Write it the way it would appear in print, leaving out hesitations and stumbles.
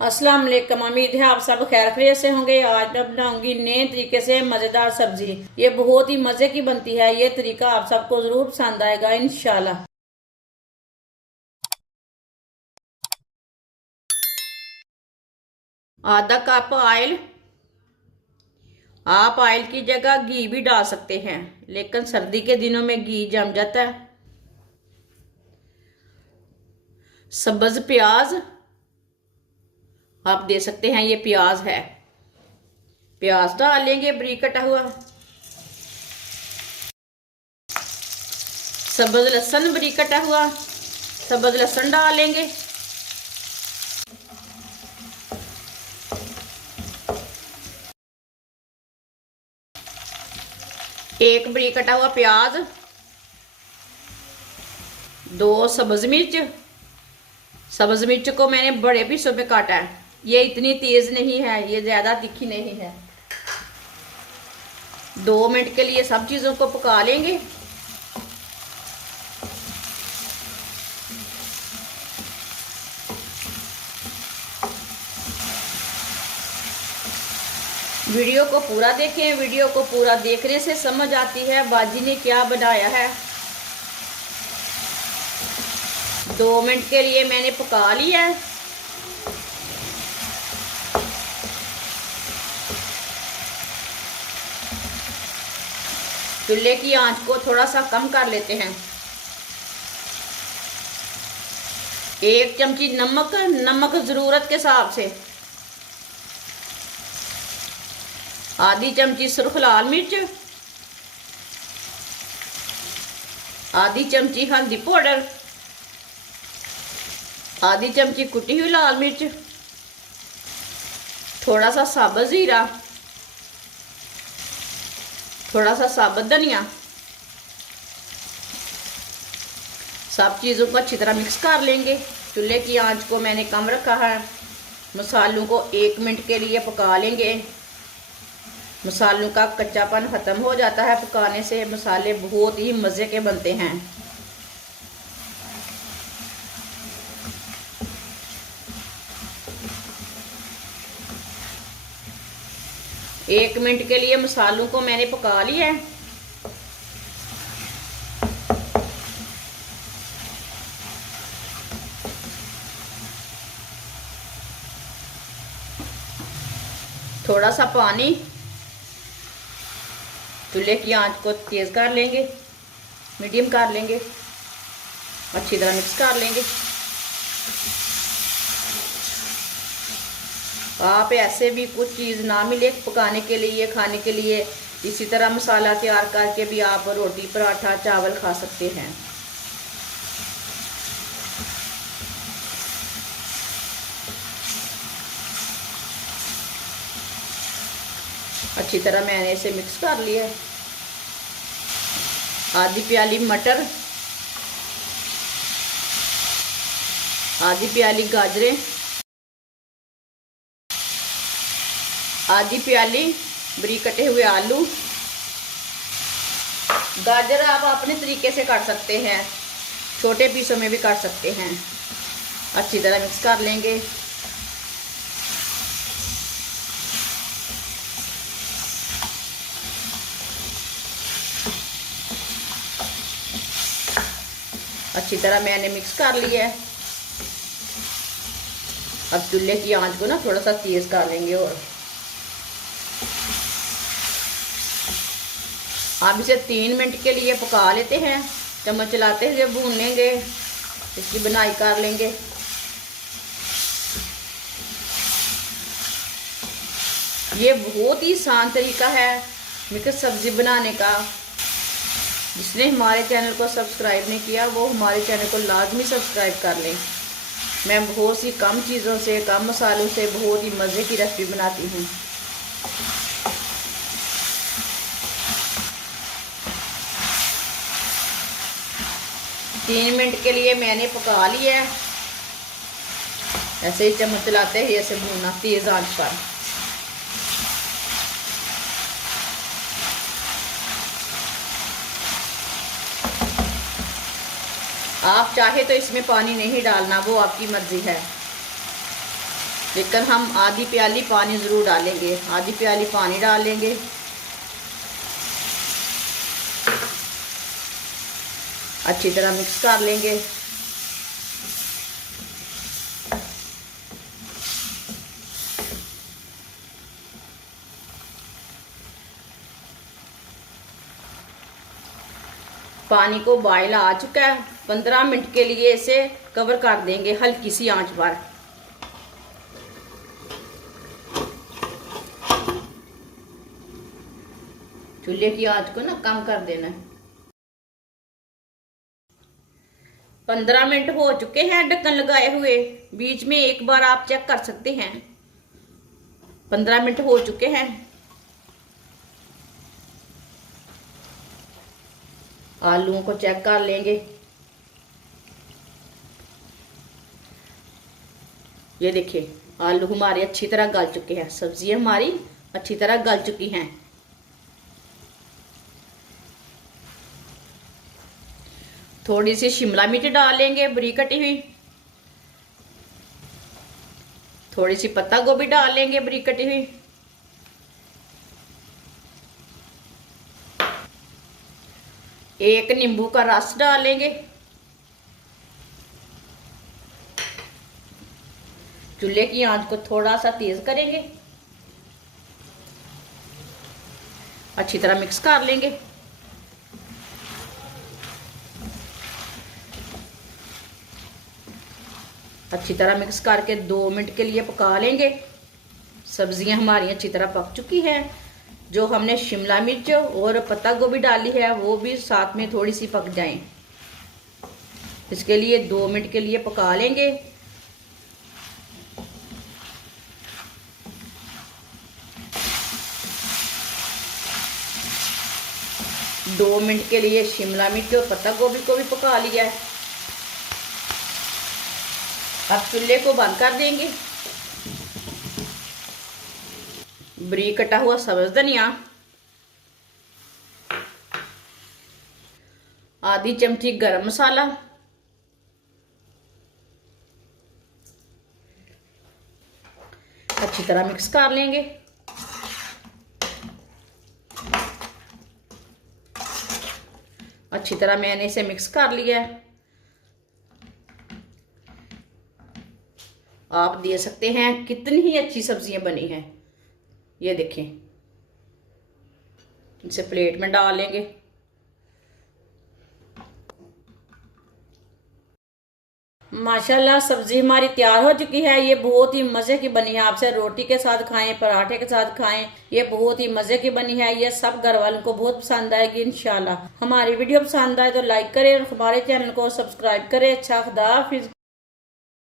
अस्सलाम वालेकुम। उम्मीद है आप सब खैर खैरियत से होंगे। आज मैं बनाऊंगी नए तरीके से मज़ेदार सब्जी। ये बहुत ही मज़े की बनती है। ये तरीका आप सबको ज़रूर पसंद आएगा इंशाल्लाह। आधा कप ऑयल। आप ऑयल की जगह घी भी डाल सकते हैं, लेकिन सर्दी के दिनों में घी जम जाता है। सब्ज प्याज आप दे सकते हैं, ये प्याज है। प्याज डाल लेंगे बारीक कटा हुआ। सब्ज लहसुन बारीक कटा हुआ, सब्ज लहसुन डाल लेंगे। एक बारीक कटा हुआ प्याज, 2 सब्ज मिर्च। सब्ज मिर्च को मैंने बड़े पीसों में काटा है। ये इतनी तेज नहीं है, ये ज्यादा तीखी नहीं है। 2 मिनट के लिए सब चीजों को पका लेंगे। वीडियो को पूरा देखें। वीडियो को पूरा देखने से समझ आती है बाजी ने क्या बनाया है। 2 मिनट के लिए मैंने पका लिया है। चूल्हे की आंच को थोड़ा सा कम कर लेते हैं। 1 चमची नमक, नमक जरूरत के हिसाब से। आधी चमची सुर्ख लाल मिर्च, आधी चमची हल्दी पाउडर, आधी चमची कुटी हुई लाल मिर्च, थोड़ा सा साबुत जीरा, थोड़ा सा साबुत धनिया। सब चीज़ों को अच्छी तरह मिक्स कर लेंगे। चूल्हे की आंच को मैंने कम रखा है। मसालों को 1 मिनट के लिए पका लेंगे। मसालों का कच्चापन ख़त्म हो जाता है पकाने से। मसाले बहुत ही मज़े के बनते हैं। एक मिनट के लिए मसालों को मैंने पका लिया है। थोड़ा सा पानी, चूल्हे की आंच को तेज कर लेंगे, मीडियम कर लेंगे, अच्छी तरह मिक्स कर लेंगे। आप ऐसे भी कुछ चीज़ ना मिले पकाने के लिए, खाने के लिए, इसी तरह मसाला तैयार करके भी आप रोटी पराठा चावल खा सकते हैं। अच्छी तरह मैंने इसे मिक्स कर लिया है। आधी प्याली मटर, आधी प्याली गाजरें, आधी प्याली बारीक कटे हुए आलू। गाजर आप अपने तरीके से काट सकते हैं, छोटे पीसों में भी काट सकते हैं। अच्छी तरह मिक्स कर लेंगे। अच्छी तरह मैंने मिक्स कर लिया है। अब चूल्हे की आंच को ना थोड़ा सा तेज कर लेंगे और अब इसे 3 मिनट के लिए पका लेते हैं। चम्मच चलाते हुए भून लेंगे, इसकी बनाई कर लेंगे। ये बहुत ही आसान तरीका है मिक्स सब्जी बनाने का। जिसने हमारे चैनल को सब्सक्राइब नहीं किया वो हमारे चैनल को लाजमी सब्सक्राइब कर लें। मैं बहुत सी कम चीज़ों से, कम मसालों से बहुत ही मज़े की रेसिपी बनाती हूँ। तीन मिनट के लिए मैंने पका लिया है। ऐसे ही चम्मच चलाते ही ऐसे भूनना तेज आंच पर। आप चाहे तो इसमें पानी नहीं डालना, वो आपकी मर्जी है। लेकिन हम आधी प्याली पानी ज़रूर डालेंगे, आधी प्याली पानी डालेंगे। अच्छी तरह मिक्स कर लेंगे। पानी को बॉयल आ चुका है। 15 मिनट के लिए इसे कवर कर देंगे हल्की सी आंच पर। चूल्हे की आंच को ना कम कर देना है। 15 मिनट हो चुके हैं ढक्कन लगाए हुए। बीच में एक बार आप चेक कर सकते हैं। 15 मिनट हो चुके हैं। आलूओं को चेक कर लेंगे। ये देखिए आलू हमारे अच्छी तरह गल चुके हैं, सब्जी हमारी अच्छी तरह गल चुकी हैं। थोड़ी सी शिमला मिर्च डालेंगे बारीक कटी हुई। थोड़ी सी पत्ता गोभी डालेंगे बारीक कटी हुई। एक नींबू का रस डालेंगे। चूल्हे की आंच को थोड़ा सा तेज करेंगे। अच्छी तरह मिक्स कर लेंगे। अच्छी तरह मिक्स करके 2 मिनट के लिए पका लेंगे। सब्जियां हमारी अच्छी तरह पक चुकी हैं। जो हमने शिमला मिर्च और पत्ता गोभी डाली है वो भी साथ में थोड़ी सी पक जाएं। इसके लिए 2 मिनट के लिए पका लेंगे। दो मिनट के लिए शिमला मिर्च और पत्ता गोभी को भी पका लिया है। अब चूल्हे को बंद कर देंगे। बारीक कटा हुआ सब्ज धनिया, आधी चमची गरम मसाला, अच्छी तरह मिक्स कर लेंगे। अच्छी तरह मैंने इसे मिक्स कर लिया है। आप दे सकते हैं कितनी ही अच्छी सब्जियां बनी हैं। ये देखें, इसे प्लेट में डाल लेंगे। माशाल्लाह सब्जी हमारी तैयार हो चुकी है। ये बहुत ही मज़े की बनी है। आपसे रोटी के साथ खाएं, पराठे के साथ खाएं, ये बहुत ही मज़े की बनी है। ये सब घर वालों को बहुत पसंद आएगी इंशाल्लाह। हमारी वीडियो पसंद आए तो लाइक करें और हमारे चैनल को सब्सक्राइब करें। अच्छा, खुदा हाफिज़।